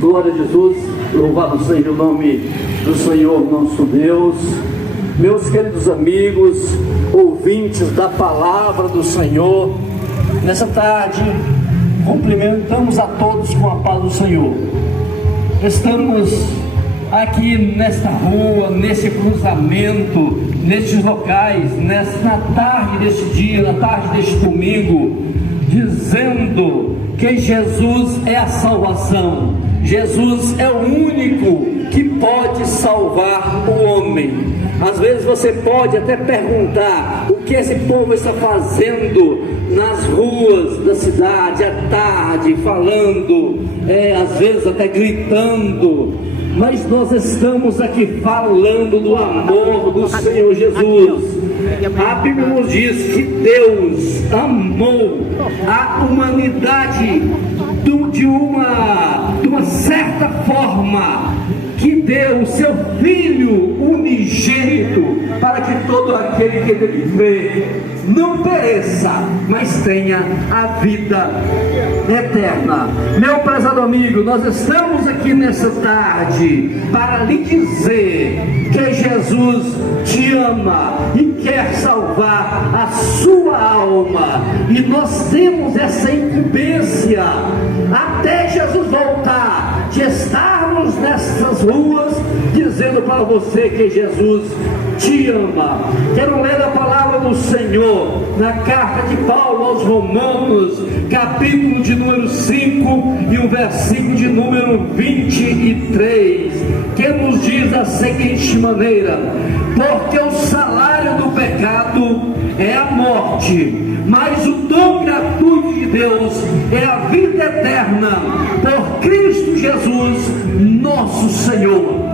Glória a Jesus, louvado seja o nome do Senhor nosso Deus. Meus queridos amigos, ouvintes da palavra do Senhor, nessa tarde, cumprimentamos a todos com a paz do Senhor. Estamos aqui nesta rua, nesse cruzamento, nestes locais, na tarde deste dia, na tarde deste domingo, dizendo que Jesus é a salvação. Jesus é o único que pode salvar o homem. Às vezes você pode até perguntar o que esse povo está fazendo nas ruas da cidade à tarde, falando, às vezes até gritando, mas nós estamos aqui falando do amor do Senhor Jesus. A Bíblia nos diz que Deus amou a humanidade de uma certa forma, que deu o seu Filho unigênito, para que todo aquele que nele crê não pereça, mas tenha a vida eterna. Meu prezado amigo, nós estamos aqui nessa tarde para lhe dizer que Jesus te ama e quer salvar a sua alma, e nós temos essa incumbência até Jesus voltar, de estarmos nessas ruas dizendo para você que Jesus te ama. Quero ler a palavra do Senhor na carta de Paulo aos Romanos, capítulo de número 5 e o versículo de número 23, que nos diz da seguinte maneira: porque o salário do pecado é a morte, mas o dom gratuito de Deus é a vida eterna por Cristo Jesus nosso Senhor.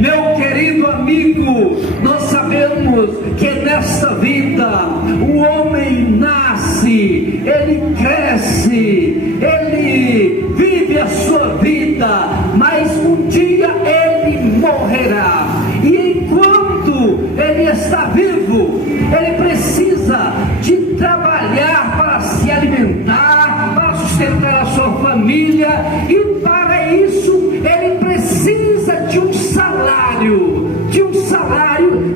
Meu querido amigo, nós sabemos que nesta vida o homem nasce, ele cresce, ele vive a sua vida, mas um dia ele morrerá. E enquanto ele está vivo, ele precisa de trabalhar para se alimentar, para sustentar a sua família, e para isso ele precisa de um salário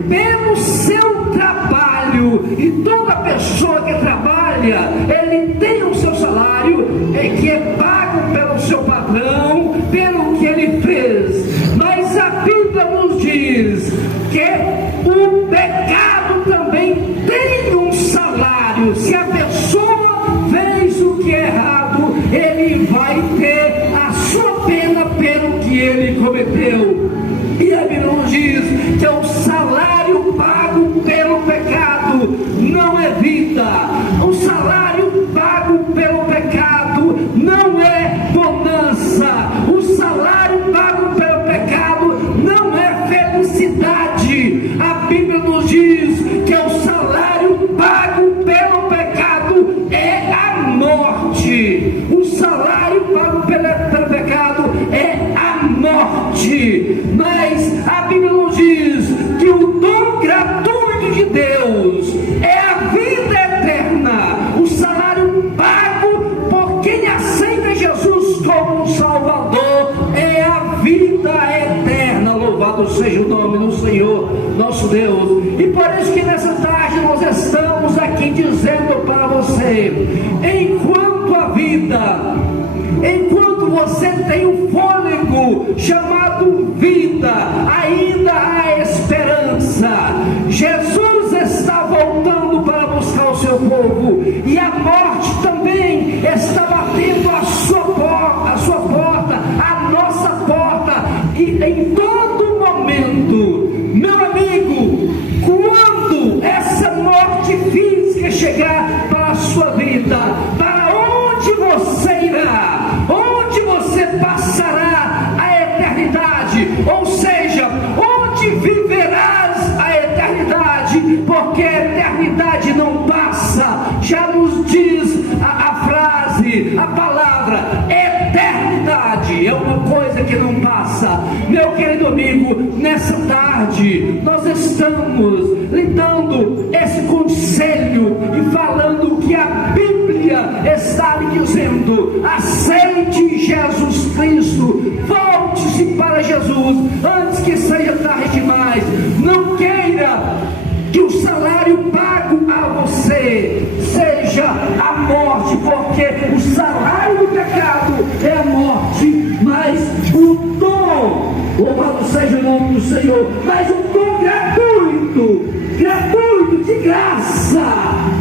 pelo seu trabalho. E toda pessoa que trabalha, ele tem o seu salário, que é pago pelo seu patrão, pelo que ele fez. Mas a Bíblia nos diz que o pecado também tem um salário. Se a pessoa fez o que é errado, ele vai ter a sua pena pelo que ele cometeu. E a Bíblia nos diz que o salário pago pelo pecado não é vida. O salário pago pelo pecado não é bonança. O salário pago pelo pecado não é felicidade. A Bíblia nos diz que o salário pago pelo pecado é a morte. O salário pago pelo pecado é a morte. Mas a Bíblia nos diz que o dom gratuito de Deus é a vida eterna. O salário pago por quem aceita Jesus como um Salvador é a vida eterna. Louvado seja o nome do Senhor nosso Deus. E por isso que nessa tarde nós estamos aqui dizendo para você: enquanto a vida, enquanto você tem um fôlego chamado vida, ainda há esperança. Jesus está voltando para buscar o seu povo, e a morte também está batendo a sua porta, a nossa porta, e em todo momento, meu amigo, quando essa morte física chegar para a sua vida, para onde você irá? Onde você passará a eternidade? Ou seja, onde viverás a eternidade? Porque a eternidade não passa. Já nos diz a frase, a palavra eternidade é uma coisa que não passa. Meu querido amigo, nessa tarde nós estamos lhe dando esse conselho e falando que a Bíblia está está lhe dizendo: aceite Jesus Cristo, volte-se para Jesus, antes que seja tarde demais. Não queira que o salário pago a você seja a morte, porque o salário do pecado é a morte, mas o dom, louvado seja o nome do Senhor, mas o dom gratuito, de graça,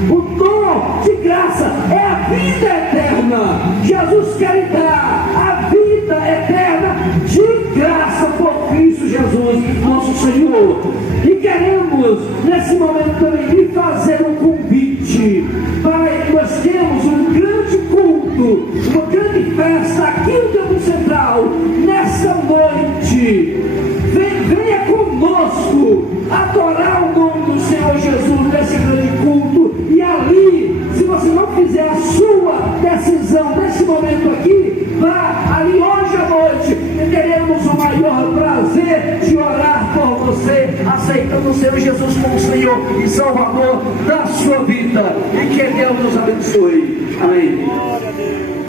o dom de graça é a vida eterna. Jesus quer dar a vida eterna de graça por Cristo Jesus, nosso Senhor. E queremos, nesse momento também, lhe fazer um convite. Pai, nós temos um grande culto, uma grande festa aqui no Templo Central, nessa noite. Venha conosco adorar o nome do Senhor Jesus nesse grande culto. E ali, se você não fizer a sua decisão nesse momento aqui, vá ali hoje à noite e teremos o maior prazer de orar por você, aceitando o Senhor Jesus como Senhor e Salvador da sua vida. E que Deus nos abençoe. Amém.